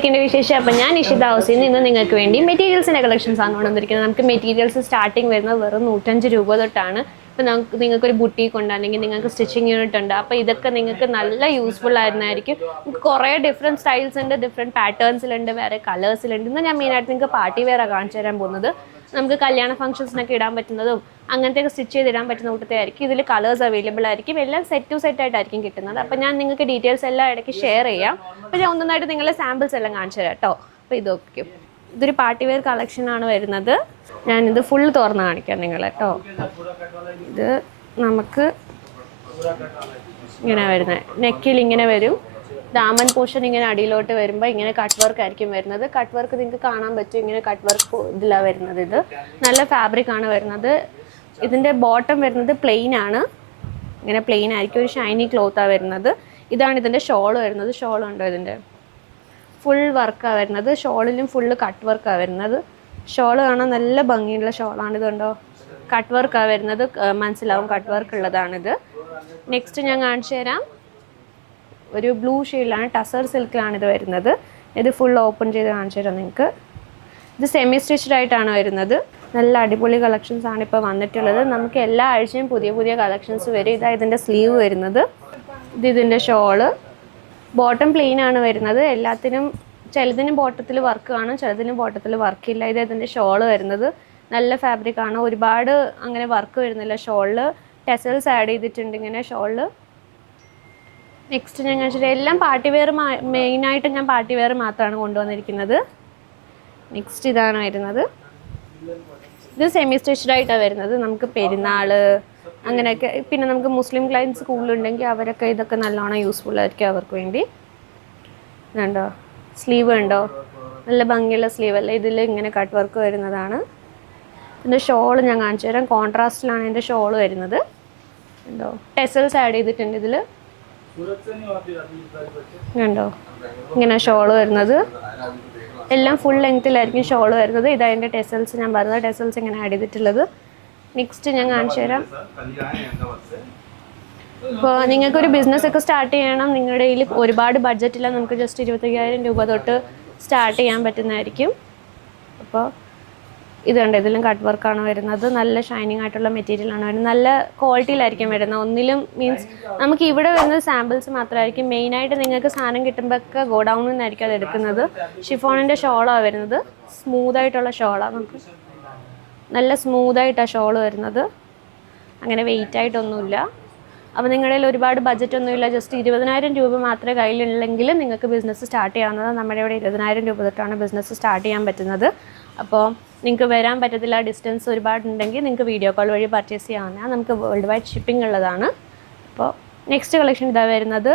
എന്തൊക്കെയുണ്ട് വിശേഷം? അപ്പം ഞാൻ നിഷിത ഹൗസിൽ നിന്ന് നിങ്ങൾക്ക് വേണ്ടി മെറ്റീരിയൽസിൻ്റെ കളക്ഷൻസ് ആണ് കൊണ്ടുവന്നിരിക്കുന്നത്. നമുക്ക് മെറ്റീരിയൽസ് സ്റ്റാർട്ടിങ് വരുന്നത് വെറും 105 രൂപ തൊട്ടാണ്. ഇപ്പം നിങ്ങൾക്കൊരു ബുട്ടീക്ക് ഉണ്ട്, അല്ലെങ്കിൽ നിങ്ങൾക്ക് സ്റ്റിച്ചിങ് യൂണിറ്റ് ഉണ്ട്. അപ്പോൾ ഇതൊക്കെ നിങ്ങൾക്ക് നല്ല യൂസ്ഫുൾ ആയിരുന്നായിരിക്കും. നമുക്ക് കുറേ ഡിഫറെൻറ്റ് സ്റ്റൈൽസ് ഉണ്ട്, ഡിഫറെൻറ്റ് പാറ്റേൺസിലുണ്ട്, വേറെ കളേഴ്സിലുണ്ട്. ഇന്ന് ഞാൻ മെയിനായിട്ട് നിങ്ങൾക്ക് പാർട്ടി വെയറാണ് കാണിച്ചു തരാൻ പോകുന്നത്. നമുക്ക് കല്യാണ ഫംഗ്ഷൻസിനൊക്കെ ഇടാൻ പറ്റുന്നതും അങ്ങനത്തെയൊക്കെ സ്റ്റിച്ച് ചെയ്തിടാൻ പറ്റുന്ന കൂട്ടത്തെ ആയിരിക്കും. ഇതിൽ കളേഴ്സ് അവൈലബിൾ ആയിരിക്കും. എല്ലാം സെറ്റ് ടു സെറ്റ് ആയിട്ടായിരിക്കും കിട്ടുന്നത്. അപ്പോൾ ഞാൻ നിങ്ങൾക്ക് ഡീറ്റെയിൽസ് എല്ലാം ഇടയ്ക്ക് ഷെയർ ചെയ്യാം. അപ്പോൾ ഞാൻ ഒന്നൊന്നായിട്ട് നിങ്ങളെ സാമ്പിൾസ് എല്ലാം കാണിച്ചു തരാം കേട്ടോ. അപ്പോൾ ഇതൊക്കെ ഇതൊരു പാർട്ടി വെയർ കളക്ഷനാണ് വരുന്നത്. ഞാനിത് ഫുൾ തുറന്ന് കാണിക്കാം നിങ്ങളെ കേട്ടോ. ഇത് നമുക്ക് ഇങ്ങനെ വരുന്നത്, നെക്കിൽ ഇങ്ങനെ വരും. ദാമൻ പോർഷൻ ഇങ്ങനെ അടിയിലോട്ട് വരുമ്പോൾ ഇങ്ങനെ കട്ട് വർക്ക് ആയിരിക്കും വരുന്നത്. കട്ട് വർക്ക് നിങ്ങൾക്ക് കാണാൻ പറ്റും, ഇങ്ങനെ കട്ട് വർക്ക് ഇതിലാണ് വരുന്നത്. ഇത് നല്ല ഫാബ്രിക് ആണ് വരുന്നത്. ഇതിൻ്റെ ബോട്ടം വരുന്നത് പ്ലെയിൻ ആണ്, ഇങ്ങനെ പ്ലെയിൻ ആയിരിക്കും, ഒരു ഷൈനി ക്ലോത്താണ് വരുന്നത്. ഇതാണ് ഇതിൻ്റെ ഷോൾ വരുന്നത്. ഷോൾ ഉണ്ടോ, ഇതിൻ്റെ ഫുൾ വർക്കാണ് വരുന്നത്. ഷോളിലും ഫുള്ള് കട്ട് വർക്കാണ് വരുന്നത്. ഷോൾ കാണാൻ നല്ല ഭംഗിയുള്ള ഷോളാണ്. ഇതുണ്ടോ, കട്ട് വർക്കാണ് വരുന്നത്, മനസ്സിലാവും കട്ട് വർക്ക് ഉള്ളതാണിത്. നെക്സ്റ്റ് ഞാൻ കാണിച്ചു തരാം. ഒരു ബ്ലൂ ഷെയ്ഡിലാണ്, ടസർ സിൽക്കിലാണ് ഇത് വരുന്നത്. ഇത് ഫുൾ ഓപ്പൺ ചെയ്ത് കാണിച്ചു തരാം നിങ്ങൾക്ക്. ഇത് സെമി സ്റ്റിച്ച്ഡ് ആയിട്ടാണ് വരുന്നത്. നല്ല അടിപൊളി കളക്ഷൻസ് ആണ് ഇപ്പോൾ വന്നിട്ടുള്ളത്. നമുക്ക് എല്ലാ ആഴ്ചയും പുതിയ പുതിയ കളക്ഷൻസ് വരും. ഇതാ ഇതിൻ്റെ സ്ലീവ് വരുന്നത്. ഇത് ഇതിൻ്റെ ഷോള്. ബോട്ടം പ്ലെയിൻ ആണ് വരുന്നത്. എല്ലാത്തിനും ചിലതിനും ബോട്ടത്തിൽ വർക്ക് കാണും, ചിലതിനും ബോട്ടത്തിൽ വർക്കില്ല. ഇത് ഇതിൻ്റെ ഷോള് വരുന്നത്. നല്ല ഫാബ്രിക് ആണ്, ഒരുപാട് അങ്ങനെ വർക്ക് വരുന്നില്ല ഷോളിൽ. ടെസൽസ് ആഡ് ചെയ്തിട്ടുണ്ട് ഇങ്ങനെ ഷോളിൽ. നെക്സ്റ്റ് ഞാൻ കാണിച്ചിട്ട് എല്ലാം പാർട്ടി വെയർ, മെയിനായിട്ട് ഞാൻ പാർട്ടി വെയർ മാത്രമാണ് കൊണ്ടുവന്നിരിക്കുന്നത്. നെക്സ്റ്റ് ഇതാണ് വരുന്നത്. ഇത് സെമി സ്റ്റിച്ച്ഡ് ആയിട്ടാണ് വരുന്നത്. നമുക്ക് പെരുന്നാൾ അങ്ങനെയൊക്കെ, പിന്നെ നമുക്ക് മുസ്ലിം ക്ലയൻസ് കൂടുതലുണ്ടെങ്കിൽ അവരൊക്കെ ഇതൊക്കെ നല്ലോണം യൂസ്ഫുൾ ആയിരിക്കും അവർക്ക് വേണ്ടി. ഇതുണ്ടോ, സ്ലീവ് ഉണ്ടോ, നല്ല ഭംഗിയുള്ള സ്ലീവ് അല്ല. ഇതിൽ ഇങ്ങനെ കട്ട് വർക്ക് വരുന്നതാണ്. ഇതിൻ്റെ ഷോള് ഞാൻ കാണിച്ചു തരാം. കോൺട്രാസ്റ്റിലാണ് എൻ്റെ ഷോള് വരുന്നത്. ഉണ്ടോ, ടെസൽസ് ആഡ് ചെയ്തിട്ടുണ്ട് ഇതിൽ. കണ്ടോ, ഇങ്ങനെ ഷോള് വരുന്നത്. എല്ലാം ഫുൾ ലെങ്ത്തിലായിരിക്കും ഷോള് വരുന്നത്. ഇതതിൻ്റെ ടെസൽസ് ഞാൻ പറഞ്ഞത്, ടെസൽസ് ഇങ്ങനെ ആഡ് ചെയ്തിട്ടുള്ളത്. നെക്സ്റ്റ് ഞാൻ കാണിച്ചു തരാം. ഇപ്പോൾ നിങ്ങൾക്കൊരു ബിസിനസ്സൊക്കെ സ്റ്റാർട്ട് ചെയ്യണം, നിങ്ങളുടെ കയ്യിൽ ഒരുപാട് ബഡ്ജറ്റില്ല, നമുക്ക് ജസ്റ്റ് 25,000 രൂപ തൊട്ട് സ്റ്റാർട്ട് ചെയ്യാൻ പറ്റുന്നതായിരിക്കും. അപ്പോൾ ഇതുണ്ട്, ഇതിലും കട്ട് വർക്കാണ് വരുന്നത്. നല്ല ഷൈനിങ് ആയിട്ടുള്ള മെറ്റീരിയലാണ് വരുന്നത്. നല്ല ക്വാളിറ്റിയിലായിരിക്കും വരുന്നത്. ഒന്നിലും മീൻസ് നമുക്ക് ഇവിടെ വരുന്നത് സാമ്പിൾസ് മാത്രമായിരിക്കും. മെയിനായിട്ട് നിങ്ങൾക്ക് സാധനം കിട്ടുമ്പോഴൊക്കെ ഗോഡൗണിൽ നിന്നായിരിക്കും അത് എടുക്കുന്നത്. ഷിഫോണിൻ്റെ ഷോളാണ് വരുന്നത്. സ്മൂത്തായിട്ടുള്ള ഷോളാണ്, നമുക്ക് നല്ല സ്മൂത്തായിട്ടാണ് ഷോള് വരുന്നത്. അങ്ങനെ വെയിറ്റ് ആയിട്ടൊന്നുമില്ല. അപ്പോൾ നിങ്ങളുടെ കയ്യിൽ ഒരുപാട് ബഡ്ജറ്റൊന്നുമില്ല, ജസ്റ്റ് 20,000 രൂപ മാത്രമേ കയ്യിലുള്ളെങ്കിൽ നിങ്ങൾക്ക് ബിസിനസ് സ്റ്റാർട്ട് ചെയ്യാവുന്നത്. നമ്മുടെ ഇവിടെ 20,000 രൂപ തൊട്ടാണ് ബിസിനസ് സ്റ്റാർട്ട് ചെയ്യാൻ പറ്റുന്നത്. അപ്പോൾ നിങ്ങൾക്ക് വരാൻ പറ്റത്തില്ല, ഡിസ്റ്റൻസ് ഒരുപാടുണ്ടെങ്കിൽ നിങ്ങൾക്ക് വീഡിയോ കോൾ വഴി പർച്ചേസ് ചെയ്യാവുന്നതാണ്. നമുക്ക് വേൾഡ് വൈഡ് ഷിപ്പിംഗ് ഉള്ളതാണ്. അപ്പോൾ നെക്സ്റ്റ് കളക്ഷൻ ഇതാ വരുന്നത്.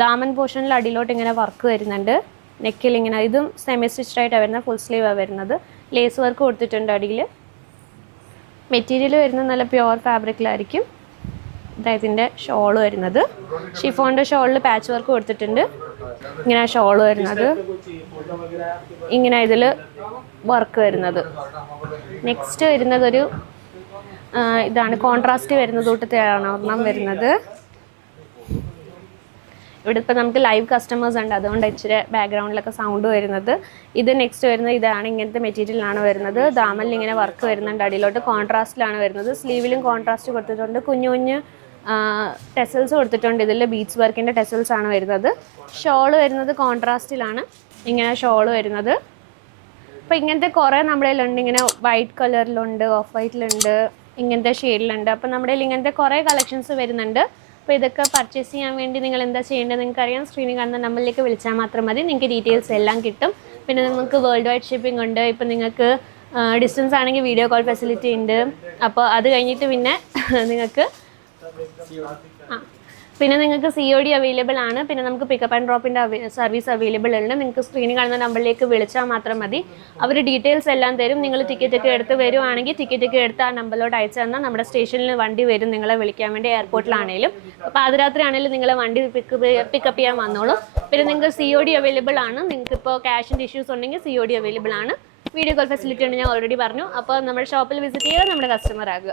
ദാമൻ പോർഷനിൽ അടിയിലോട്ട് ഇങ്ങനെ വർക്ക് വരുന്നുണ്ട്. നെക്കിൽ ഇങ്ങനെ, ഇതും സെമി സ്റ്റിച്ച്ഡ് ആയിട്ടാണ് വരുന്നത്. ഫുൾ സ്ലീവാണ് വരുന്നത്. ലേസ് വർക്ക് കൊടുത്തിട്ടുണ്ട് അടിയിൽ. മെറ്റീരിയൽ വരുന്നത് നല്ല പ്യുവർ ഫാബ്രിക്കിലായിരിക്കും. ഇതിൻ്റെ ഷോള് വരുന്നത്. ഷിഫോണിൻ്റെ ഷോളിൽ പാച്ച് വർക്ക് കൊടുത്തിട്ടുണ്ട്. ഇങ്ങനെ ഷോള് വരുന്നത്, ഇങ്ങനെ ഇതിൽ വർക്ക് വരുന്നത്. നെക്സ്റ്റ് വരുന്നത് ഒരു ഇതാണ്, കോൺട്രാസ്റ്റ് വരുന്നത് കൂട്ടത്തെയാണ് ഒരെണ്ണം വരുന്നത്. ഇവിടെ ഇപ്പോൾ നമുക്ക് ലൈവ് കസ്റ്റമേഴ്സ് ഉണ്ട്, അതുകൊണ്ട് ഇച്ചിരി ബാക്ക്ഗ്രൗണ്ടിലൊക്കെ സൗണ്ട് വരുന്നത്. ഇത് നെക്സ്റ്റ് വരുന്നത് ഇതാണ്, ഇങ്ങനത്തെ മെറ്റീരിയലാണ് വരുന്നത്. ദാമനിൽ ഇങ്ങനെ വർക്ക് വരുന്നുണ്ട്. അടിയിലോട്ട് കോൺട്രാസ്റ്റിലാണ് വരുന്നത്. സ്ലീവിലും കോൺട്രാസ്റ്റ് കൊടുത്തിട്ടുണ്ട്. കുഞ്ഞു കുഞ്ഞ് ടെസൽസ് കൊടുത്തിട്ടുണ്ട്. ഇതിൽ ബീഡ്സ് വർക്കിൻ്റെ ടെസൽസ് ആണ് വരുന്നത്. ഷോള് വരുന്നത് കോൺട്രാസ്റ്റിലാണ്, ഇങ്ങനെ ഷോള് വരുന്നത്. അപ്പോൾ ഇങ്ങനത്തെ കുറേ നമ്മുടെ കയ്യിലുണ്ട്. ഇങ്ങനെ വൈറ്റ് കളറിലുണ്ട്, ഓഫ് വൈറ്റിലുണ്ട്, ഇങ്ങനത്തെ ഷെയ്ഡിലുണ്ട്. അപ്പോൾ നമ്മുടെ കയ്യിൽ ഇങ്ങനത്തെ കുറേ കളക്ഷൻസ് വരുന്നുണ്ട്. അപ്പോൾ ഇതൊക്കെ പർച്ചേസ് ചെയ്യാൻ വേണ്ടി നിങ്ങൾ എന്താ ചെയ്യേണ്ടത് നിങ്ങൾക്കറിയാം. സ്ക്രീനിൽ കാണുന്ന നമ്പറിലേക്ക് വിളിച്ചാൽ മാത്രം മതി, നിങ്ങൾക്ക് ഡീറ്റെയിൽസ് എല്ലാം കിട്ടും. പിന്നെ നമുക്ക് വേൾഡ് വൈഡ് ഷിപ്പിംഗ് ഉണ്ട്. ഇപ്പോൾ നിങ്ങൾക്ക് ഡിസ്റ്റൻസ് ആണെങ്കിൽ വീഡിയോ കോൾ ഫെസിലിറ്റി ഉണ്ട്. അപ്പോൾ അത് കഴിഞ്ഞിട്ട് പിന്നെ നിങ്ങൾക്ക് COD അവൈലബിൾ ആണ്. പിന്നെ നമുക്ക് പിക്കപ്പ് ആൻഡ് ഡ്രോപ്പിൻ്റെ സർവീസ് അവൈലബിൾ ഉണ്ട്. നിങ്ങൾക്ക് സ്ക്രീനിൽ കാണുന്ന നമ്പറിലേക്ക് വിളിച്ചാൽ മാത്രം മതി, അവർ ഡീറ്റെയിൽസ് എല്ലാം തരും. നിങ്ങൾ ടിക്കറ്റൊക്കെ എടുത്ത് വരുവാണെങ്കിൽ ടിക്കറ്റൊക്കെ എടുത്ത് ആ നമ്പറിലോട്ട് അയച്ചു തന്നാൽ നമ്മുടെ സ്റ്റേഷനിൽ വണ്ടി വരും നിങ്ങളെ വിളിക്കാൻ വേണ്ടി. എയർപോർട്ടിലാണെങ്കിലും പാതിരാത്രി ആണെങ്കിലും നിങ്ങളെ വണ്ടി പിക്കപ്പ് ചെയ്യാൻ വന്നോളൂ. പിന്നെ നിങ്ങൾക്ക് COD അവൈലബിൾ ആണ്. നിങ്ങൾക്ക് ഇപ്പോൾ ക്യാഷിൻ്റെ ഇഷ്യൂസ് ഉണ്ടെങ്കിൽ COD അവൈലബിൾ ആണ്. വീഡിയോ കോൾ ഫെസിലിറ്റി ഉണ്ട്, ഞാൻ ഓൾറെഡി പറഞ്ഞു. അപ്പോൾ നമ്മുടെ ഷോപ്പിൽ വിസിറ്റ് ചെയ്യുക, നമ്മുടെ കസ്റ്റമർ ആകുക.